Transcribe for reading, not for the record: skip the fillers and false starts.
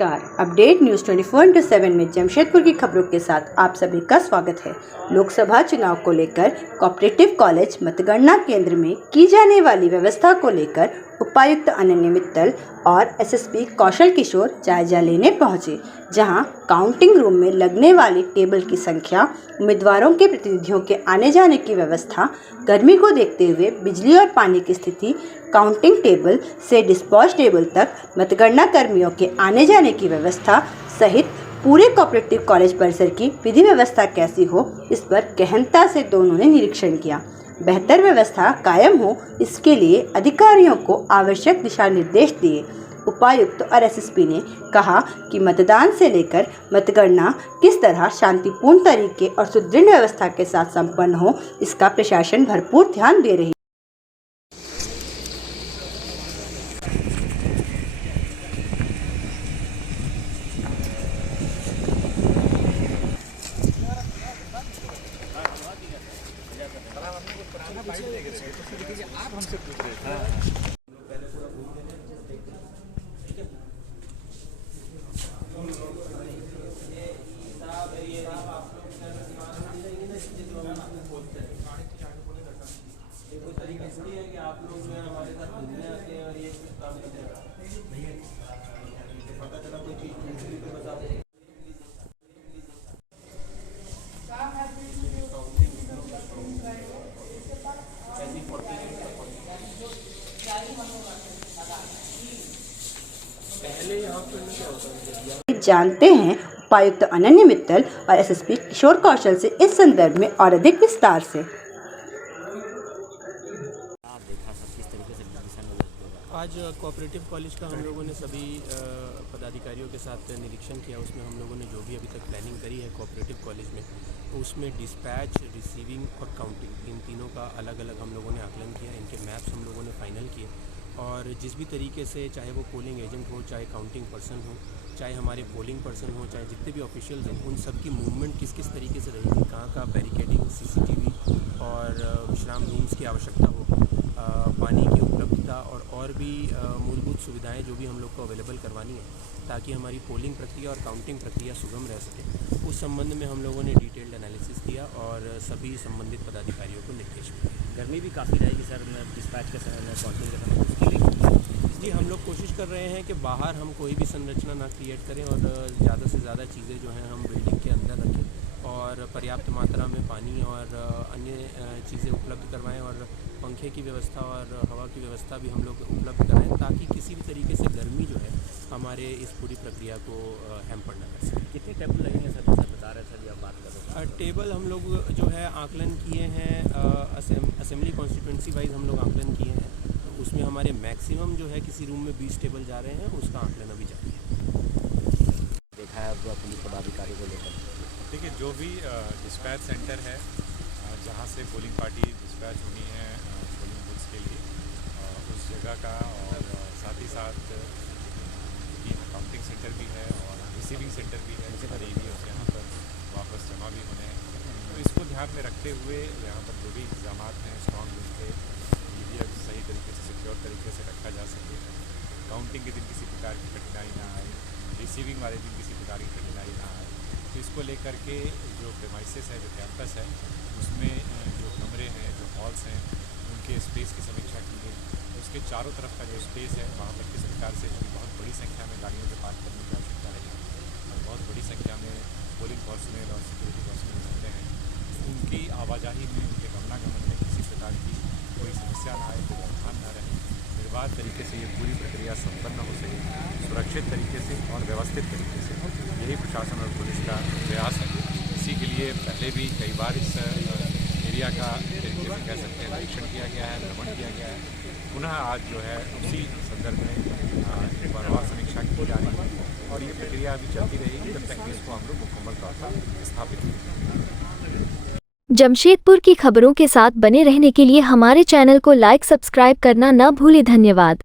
नमस्कार। Update news 24/7 में जमशेदपुर की खबरों के साथ आप सभी का स्वागत है। लोकसभा चुनाव को लेकर कोऑपरेटिव कॉलेज मतगणना केंद्र में की जाने वाली व्यवस्था को लेकर उपायुक्त अनन्य मित्तल और एसएसपी कौशल किशोर जायजा लेने पहुंचे, जहां काउंटिंग रूम में लगने वाली टेबल की संख्या, उम्मीदवारों के प्रतिनिधियों के आने जाने की व्यवस्था, गर्मी को देखते हुए बिजली और पानी की स्थिति, काउंटिंग टेबल से डिस्पैच टेबल तक मतगणना कर्मियों के आने जाने की व्यवस्था सहित पूरे कोऑपरेटिव कॉलेज परिसर की विधि व्यवस्था कैसी हो, इस पर गहनता से दोनों ने निरीक्षण किया। बेहतर व्यवस्था कायम हो, इसके लिए अधिकारियों को आवश्यक दिशा निर्देश दिए। उपायुक्त और एसएसपी ने कहा कि मतदान से लेकर मतगणना किस तरह शांतिपूर्ण तरीके और सुदृढ़ व्यवस्था के साथ संपन्न हो, इसका प्रशासन भरपूर ध्यान दे रही है। आप हमसे पूछ रहे थे। आप लोग जो है हमारे साथ घूमने आते हैं और ये काम करते हैं, पता चला कोई चीज तो बता दें। जानते हैं उपायुक्त अनन्य मित्तल और एसएसपी किशोर कौशल से इस संदर्भ में और अधिक विस्तार से। आज कोऑपरेटिव कॉलेज का हम लोगों ने सभी पदाधिकारियों के साथ निरीक्षण किया। उसमें हम लोगों ने जो भी अभी तक प्लानिंग करी है कोऑपरेटिव कॉलेज में, उसमें डिस्पैच, रिसीविंग और काउंटिंग, इन तीनों का अलग अलग हम लोगों ने आकलन किया। इनके मैप्स हम लोगों ने फाइनल किए और जिस भी तरीके से, चाहे वो पोलिंग एजेंट हो, चाहे काउंटिंग पर्सन हो, चाहे हमारे पोलिंग पर्सन हो, चाहे जितने भी ऑफिशियल्स हैं, उन सब की मूवमेंट किस किस तरीके से रहेगी, कहाँ का बैरिकेडिंग, सीसीटीवी और विश्राम रूम्स की आवश्यकता हो, पानी की उपलब्धता और भी मूलभूत सुविधाएं जो भी हम लोग को अवेलेबल करवानी है, ताकि हमारी पोलिंग प्रक्रिया और काउंटिंग प्रक्रिया सुगम रह सके। उस संबंध में हम लोगों ने डिटेल्ड एनालिसिस किया और सभी संबंधित पदाधिकारियों को निर्देश दिया। गर्मी भी काफ़ी रहेगी सर, डिस्पैच के समय में, काउंटिंग के समय उसके जी हम लोग कोशिश कर रहे हैं कि बाहर हम कोई भी संरचना ना क्रिएट करें और ज़्यादा से ज़्यादा चीज़ें जो हैं हम बिल्डिंग के अंदर रखें और पर्याप्त मात्रा में पानी और अन्य चीज़ें उपलब्ध करवाएं और पंखे की व्यवस्था और हवा की व्यवस्था भी हम लोग उपलब्ध कराएं, ताकि किसी भी तरीके से गर्मी जो है हमारे इस पूरी प्रक्रिया को हैम्पर न कर सके। कितने टेबल लगेंगे सर, जैसे बता रहे सर, आप बात कर रहे हैं। टेबल हम लोग जो है आकलन किए हैं, असेंबली कॉन्स्टिट्यूंसी वाइज हम लोग आकलन किए हैं, तो उसमें हमारे मैक्सिमम जो है किसी रूम में 20 टेबल जा रहे हैं, उसका आकलन अभी जारी है। देखा है पुलिस पदाधिकारी को लेकर। देखिए, जो भी डिस्पैच सेंटर है जहाँ से पोलिंग पार्टी डिस्पैच होनी है पोलिंग बूथ्स के लिए, उस जगह का और साथ ही साथ काउंटिंग सेंटर भी है और रिसीविंग सेंटर भी है, सारे एरियाज यहाँ पर वापस जमा भी होने हैं। तो इसको ध्यान में रखते हुए यहाँ पर जो भी इंतजाम हैं स्ट्रॉन्ग रूम पे ईवीएम सही तरीके से, सिक्योर तरीके से रखा जा सके, काउंटिंग के दिन किसी प्रकार की कठिनाई ना आए, रिसीविंग वाले दिन किसी प्रकार की कठिनाई ना आए। तो इसको लेकर के जो प्रेमाइसेस है, जो कैंपस है, उसमें जो कमरे हैं, जो हॉल्स हैं, उनके स्पेस की समीक्षा की गई। उसके चारों तरफ का जो स्पेस है वहाँ पर किस प्रकार से बहुत बड़ी संख्या में गाड़ियों के पार्क करने की आवश्यकता रहेगी और बहुत बड़ी संख्या में पोलिंग पर्सनल और सिक्योरिटी पर्सनल रहते हैं, उनकी आवाजाही में, उनके गमनागमन में किसी प्रकार की कोई समस्या ना आए, कोई व्यवधान ना रहे, निर्बाध तरीके से ये पूरी प्रक्रिया संपन्न हो सके, सुरक्षित तरीके से और व्यवस्थित तरीके से। यही प्रशासन और पुलिस का प्रयास है। इसी के लिए पहले भी कई बार इस एरिया का तरीके से कह सकते हैं निरीक्षण किया गया है, भ्रमण किया गया है। पुनः आज जो है उसी संदर्भ में एक बार और समीक्षा की जा रही है और ये प्रक्रिया अभी चलती रहेगी जब तक कि इसको हम लोग मुकम्मल तौर पर स्थापित करें। जमशेदपुर की खबरों के साथ बने रहने के लिए हमारे चैनल को लाइक, सब्सक्राइब करना न भूलें। धन्यवाद।